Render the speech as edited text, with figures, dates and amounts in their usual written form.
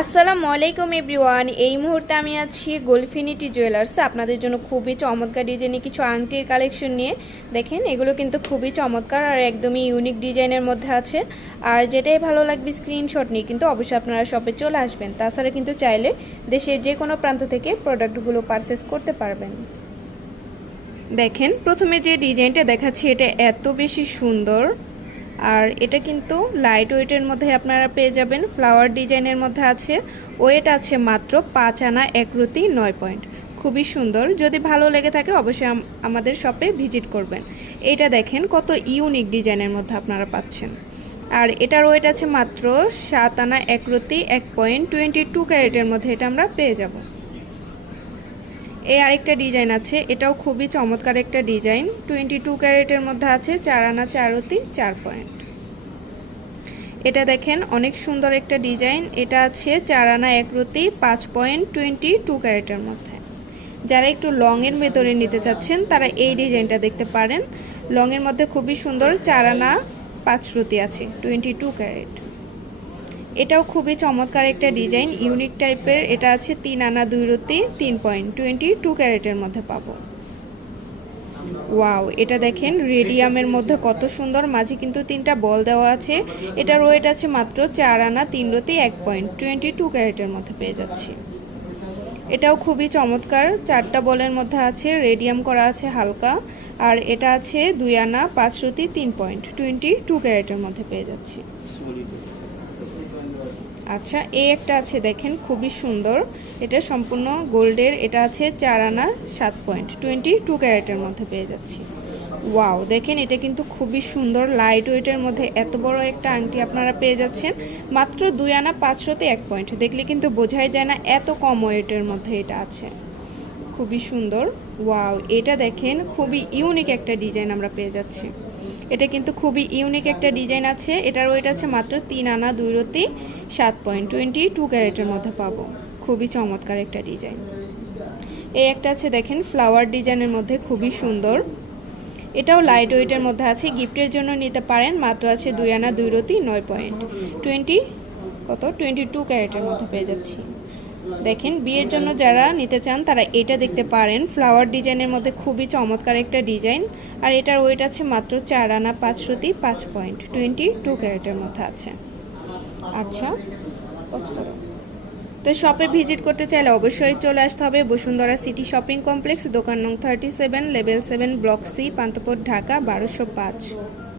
আসসালামু আলাইকুম এভরিওয়ান। এই মুহূর্তে আমি আছি গোলফিনিটি জুয়েলার্সে আপনাদের জন্য খুবই চমৎকার ডিজাইনে কিছু আংটির কালেকশন নিয়ে। দেখেন এগুলো কিন্তু খুবই চমৎকার আর একদমই ইউনিক ডিজাইনের মধ্যে আছে। আর যেটাই ভালো লাগবে স্ক্রিনশট নিয়ে কিন্তু অবশ্যই আপনারা শপে চলে আসবেন। তাছাড়া কিন্তু চাইলে দেশের যে কোনো প্রান্ত থেকে প্রোডাক্টগুলো পারচেস করতে পারবেন। দেখেন প্রথমে যে ডিজাইনটা দেখাচ্ছি এটা এত বেশি সুন্দর, আর এটা কিন্তু লাইট ওয়েটের মধ্যে আপনারা পেয়ে যাবেন। ফ্লাওয়ার ডিজাইনের মধ্যে আছে, ওয়েট আছে মাত্র 5 আনা 1 রতি 9 পয়েন্ট। খুবই সুন্দর, যদি ভালো লেগে থাকে অবশ্যই আমাদের শপে ভিজিট করবেন। এইটা দেখেন কত ইউনিক ডিজাইনের মধ্যে আপনারা পাচ্ছেন। আর এটার ওয়েট আছে মাত্র 7 আনা 1 রতি 1 পয়েন্ট 22 ক্যারেটের মধ্যে এটা আমরা পেয়ে যাব। এই আরেকটা ডিজাইন আছে, এটাও খুবই চমৎকার একটা ডিজাইন। 22 ক্যারেটের মধ্যে আছে 4 আনা 4 রতি 4 পয়েন্ট। এটা দেখেন অনেক সুন্দর একটা ডিজাইন, এটা আছে 4 আনা 1 রতি 5 পয়েন্ট 22 ক্যারেটের মধ্যে। যারা একটু লংয়ের ভেতরে নিতে চাচ্ছেন তারা এই ডিজাইনটা দেখতে পারেন। লংয়ের মধ্যে খুবই সুন্দর 4 আনা 5 রতি আছে 22 ক্যারেট। এটাও খুবই চমৎকার একটা ডিজাইন, ইউনিক টাইপের। এটা আছে 3 আনা 2 রতি 3 পয়েন্ট 22 ক্যারেটের মধ্যে পাবো। ওয়াও, এটা দেখেন রেডিয়ামের মধ্যে কত সুন্দর, মাঝে কিন্তু 3টা বল দেওয়া আছে। এটার ওয়েট আছে মাত্র 4 আনা 3 রতি 1 পয়েন্ট 22 ক্যারেটের মধ্যে পেয়ে যাচ্ছি। এটাও খুবই চমৎকার, 4টা বলের মধ্যে আছে, রেডিয়াম করা আছে হালকা। আর এটা আছে 2 আনা 5 রতি 3 পয়েন্ট 22 ক্যারেটের মধ্যে পেয়ে যাচ্ছি। আচ্ছা, এই একটা আছে দেখেন খুবই সুন্দর, এটা সম্পূর্ণ গোল্ডের। এটা আছে 4 আনা 7 পয়েন্ট 22 ক্যারেটের মধ্যে পেয়ে যাচ্ছি। ওয়াও, দেখেন এটা কিন্তু খুবই সুন্দর, লাইট ওয়েটের মধ্যে এত বড় একটা আংটি আপনারা পেয়ে যাচ্ছেন মাত্র 2 আনা 5 রতি 1 পয়েন্ট। দেখলে কিন্তু বোঝাই যায় না এত কম ওয়েটের মধ্যে এটা আছে, খুবই সুন্দর। ওয়াও, এটা দেখেন খুবই ইউনিক একটা ডিজাইন আমরা পেয়ে যাচ্ছি। এটা কিন্তু খুবই ইউনিক একটা ডিজাইন আছে, এটার ওয়েট আছে মাত্র 3 আনা 2 রতি 7 পয়েন্ট 22 ক্যারেটের মধ্যে পাবো। খুবই চমৎকার একটা ডিজাইন। এই একটা আছে দেখেন ফ্লাওয়ার ডিজাইনের মধ্যে, খুবই সুন্দর। এটাও লাইট ওয়েটের মধ্যে আছে, গিফটের জন্য নিতে পারেন। মাত্র আছে 2 আনা 2 রতি 9 পয়েন্ট 22 ক্যারেটের মধ্যে পেয়ে যাচ্ছি। দেখেন বিয়ের জন্য যারা নিতে চান তারা এটা দেখতে পারেন, ফ্লাওয়ার ডিজাইনের মধ্যে খুবই চমৎকার একটা ডিজাইন। আর এটার ওয়েট আছে মাত্র 4 আনা 5 রতি 5 পয়েন্ট 22 ক্যারেটের মধ্যে আছে। আচ্ছা, তো শপে ভিজিট করতে চাইলে অবশ্যই চলে আসতে হবে বসুন্ধরা সিটি শপিং কমপ্লেক্স, দোকান নং 37, level 7, block C, Panthapath, Dhaka 1205।